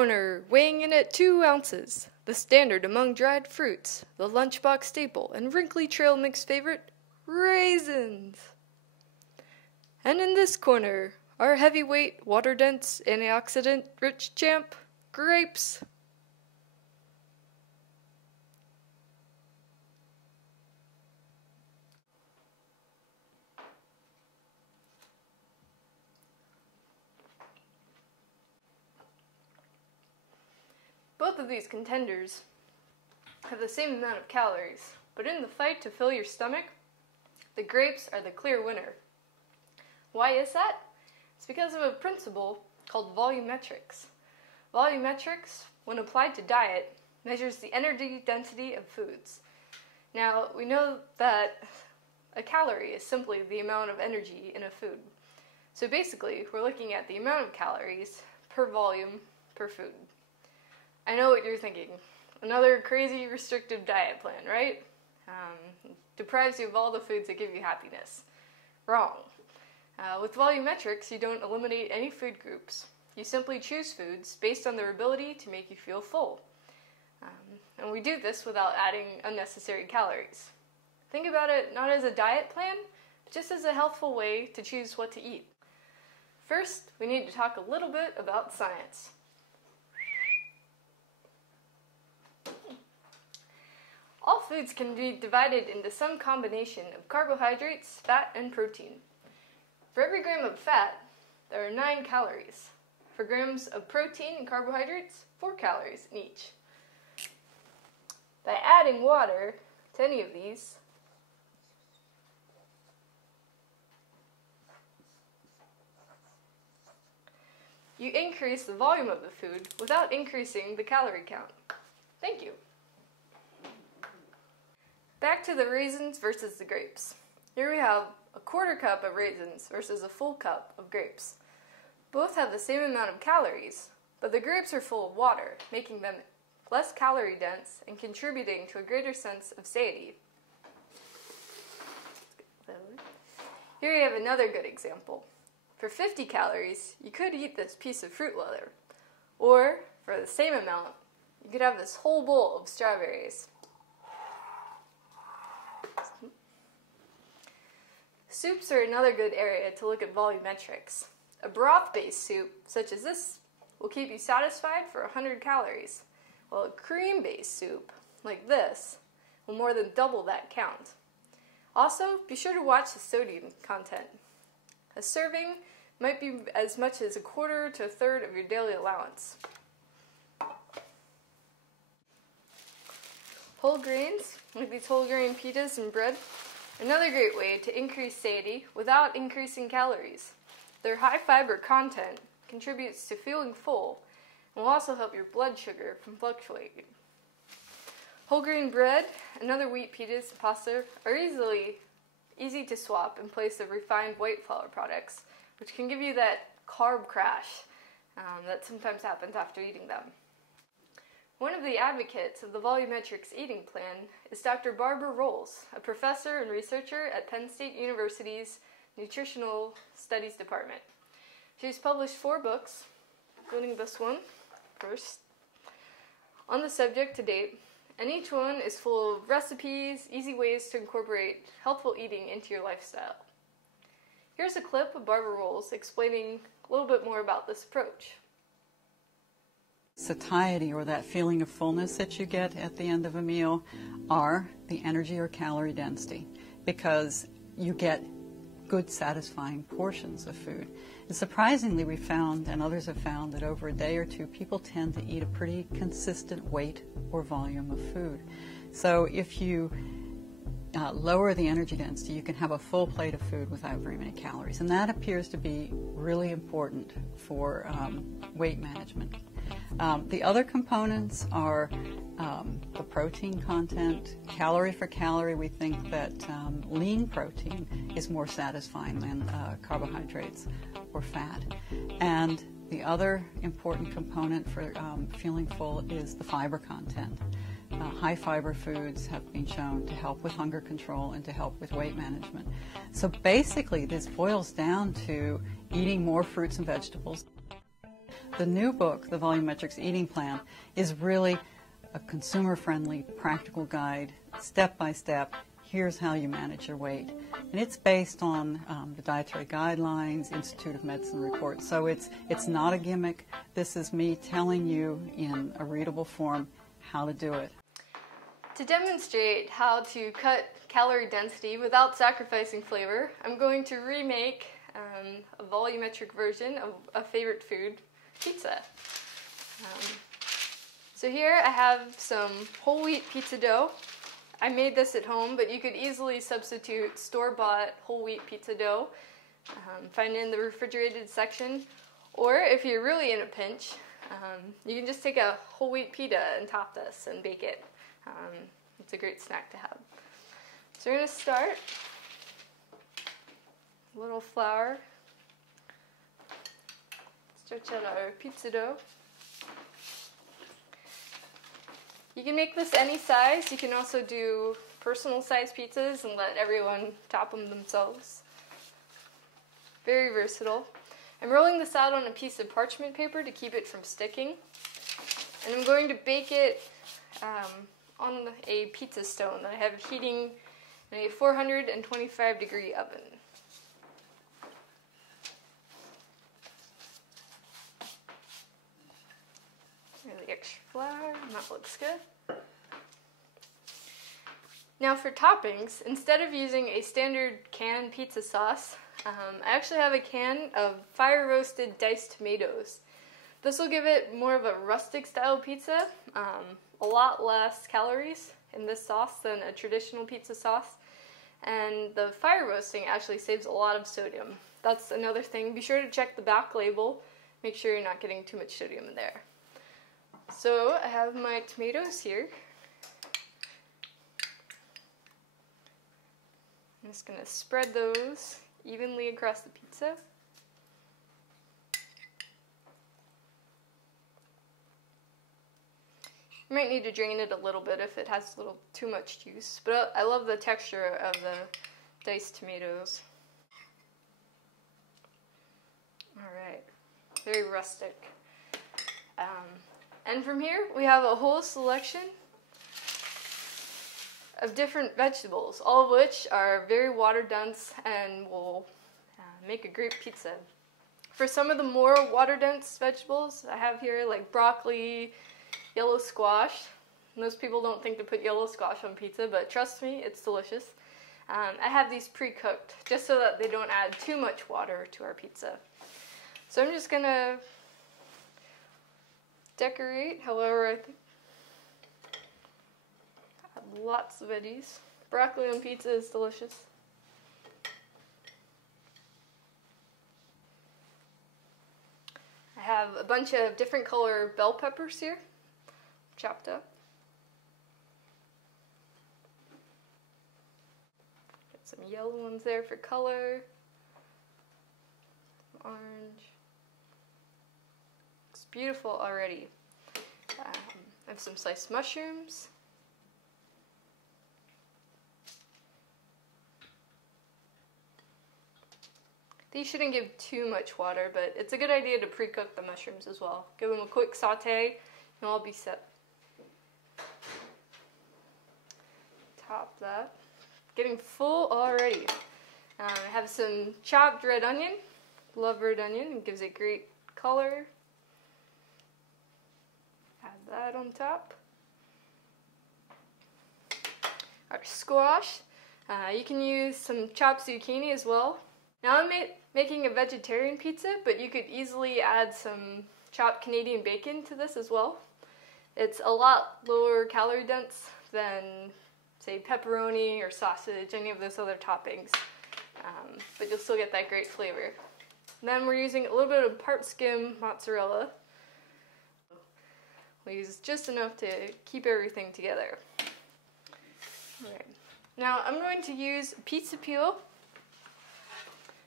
corner, weighing in at 2 ounces, the standard among dried fruits, the lunchbox staple, and wrinkly trail mix favorite, raisins. And in this corner, our heavyweight, water-dense, antioxidant-rich champ, grapes. Both of these contenders have the same amount of calories, but in the fight to fill your stomach, the grapes are the clear winner. Why is that? It's because of a principle called volumetrics. Volumetrics, when applied to diet, measures the energy density of foods. Now, we know that a calorie is simply the amount of energy in a food. So basically, we're looking at the amount of calories per volume per food. I know what you're thinking. Another crazy restrictive diet plan, right? Deprives you of all the foods that give you happiness. Wrong. With volumetrics, you don't eliminate any food groups. You simply choose foods based on their ability to make you feel full. And we do this without adding unnecessary calories. Think about it not as a diet plan, but just as a healthful way to choose what to eat. First, we need to talk a little bit about science. All foods can be divided into some combination of carbohydrates, fat, and protein. For every gram of fat, there are 9 calories. For grams of protein and carbohydrates, 4 calories in each. By adding water to any of these, you increase the volume of the food without increasing the calorie count. Thank you. Back to the raisins versus the grapes. Here we have a 1/4 cup of raisins versus a full cup of grapes. Both have the same amount of calories, but the grapes are full of water, making them less calorie dense and contributing to a greater sense of satiety. Here you have another good example. For 50 calories, you could eat this piece of fruit leather. Or, for the same amount, you could have this whole bowl of strawberries. Soups are another good area to look at volumetrics. A broth-based soup, such as this, will keep you satisfied for 100 calories, while a cream-based soup, like this, will more than double that count. Also, be sure to watch the sodium content. A serving might be as much as 1/4 to 1/3 of your daily allowance. Whole grains, like these whole grain pitas and bread, another great way to increase satiety without increasing calories. Their high fiber content contributes to feeling full and will also help your blood sugar from fluctuating. Whole grain bread and other wheat pitas and pasta are easy to swap in place of refined white flour products, which can give you that carb crash that sometimes happens after eating them. One of the advocates of the volumetrics eating plan is Dr. Barbara Rolls, a professor and researcher at Penn State University's Nutritional Studies Department. She's published 4 books, including this one, first, on the subject to date, and each one is full of recipes, easy ways to incorporate healthful eating into your lifestyle. Here's a clip of Barbara Rolls explaining a little bit more about this approach. Satiety, or that feeling of fullness that you get at the end of a meal, are the energy or calorie density, because you get good satisfying portions of food. And surprisingly, we found, and others have found, that over a day or two people tend to eat a pretty consistent weight or volume of food. So if you lower the energy density, you can have a full plate of food without very many calories, and that appears to be really important for weight management. The other components are the protein content. Calorie for calorie, we think that lean protein is more satisfying than carbohydrates or fat. And the other important component for feeling full is the fiber content. High fiber foods have been shown to help with hunger control and to help with weight management. So basically this boils down to eating more fruits and vegetables. The new book, the Volumetrics Eating Plan, is really a consumer-friendly, practical guide, step by step. Here's how you manage your weight. And it's based on the Dietary Guidelines, Institute of Medicine report. So it's not a gimmick. This is me telling you in a readable form how to do it. To demonstrate how to cut calorie density without sacrificing flavor, I'm going to remake a volumetric version of a favorite food, pizza. So here I have some whole wheat pizza dough. I made this at home, but you could easily substitute store-bought whole wheat pizza dough. Find it in the refrigerated section. Or if you're really in a pinch, you can just take a whole wheat pita and top this and bake it. It's a great snack to have. So we're going to start. A little flour. Stretch out our pizza dough. You can make this any size. You can also do personal size pizzas and let everyone top them themselves. Very versatile. I'm rolling this out on a piece of parchment paper to keep it from sticking. And I'm going to bake it on a pizza stone that I have heating in a 425 degree oven. Really extra flour, that looks good. Now for toppings, instead of using a standard canned pizza sauce, I actually have a can of fire roasted diced tomatoes. This will give it more of a rustic style pizza, a lot less calories in this sauce than a traditional pizza sauce, and the fire roasting actually saves a lot of sodium. That's another thing. Be sure to check the back label, make sure you're not getting too much sodium in there. So I have my tomatoes here. I'm just going to spread those evenly across the pizza. You might need to drain it a little bit if it has a little too much juice, but I love the texture of the diced tomatoes. Alright, very rustic. And from here we have a whole selection of different vegetables, all of which are very water dense and will make a great pizza. For some of the more water dense vegetables I have here, like broccoli, yellow squash. Most people don't think to put yellow squash on pizza, but trust me, it's delicious. I have these pre-cooked just so that they don't add too much water to our pizza. So I'm just gonna decorate however I think. Add lots of veggies. Broccoli on pizza is delicious. I have a bunch of different color bell peppers here, chopped up. Got some yellow ones there for color. Some orange. Looks beautiful already. I have some sliced mushrooms. These shouldn't give too much water, but it's a good idea to pre-cook the mushrooms as well. Give them a quick saute and all be set. Top that. Getting full already. I have some chopped red onion. Love red onion, it gives it great color. Add that on top. Our squash. You can use some chopped zucchini as well. Now I'm making a vegetarian pizza, but you could easily add some chopped Canadian bacon to this as well. It's a lot lower calorie dense than, say, pepperoni or sausage, any of those other toppings, but you'll still get that great flavor. And then we're using a little bit of part skim mozzarella. We'll use just enough to keep everything together. Alright. Now I'm going to use a pizza peel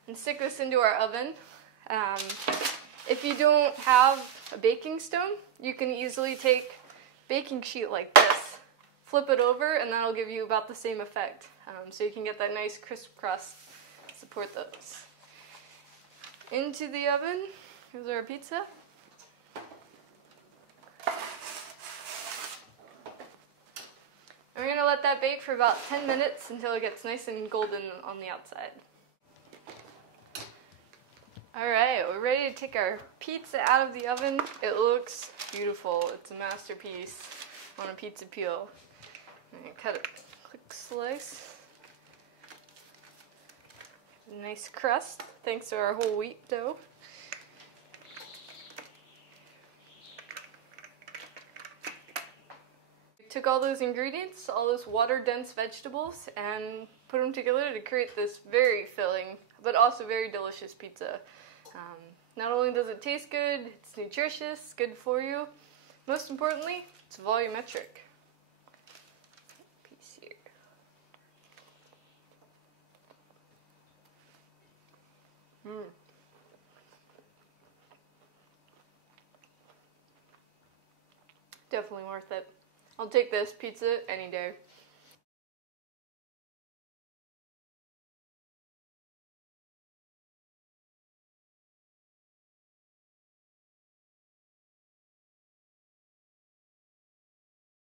and stick this into our oven. If you don't have a baking stone, you can easily take a baking sheet like this, flip it over, and that'll give you about the same effect. So you can get that nice crisp crust. Support those. Into the oven. Here's our pizza. let that bake for about 10 minutes until it gets nice and golden on the outside. Alright, we're ready to take our pizza out of the oven. It looks beautiful. It's a masterpiece on a pizza peel. Cut a quick slice. Nice crust, thanks to our whole wheat dough. We took all those ingredients, all those water-dense vegetables, and put them together to create this very filling, but also very delicious pizza. Not only does it taste good, it's nutritious, good for you. Most importantly, it's volumetric. Piece here. Definitely worth it. I'll take this pizza any day.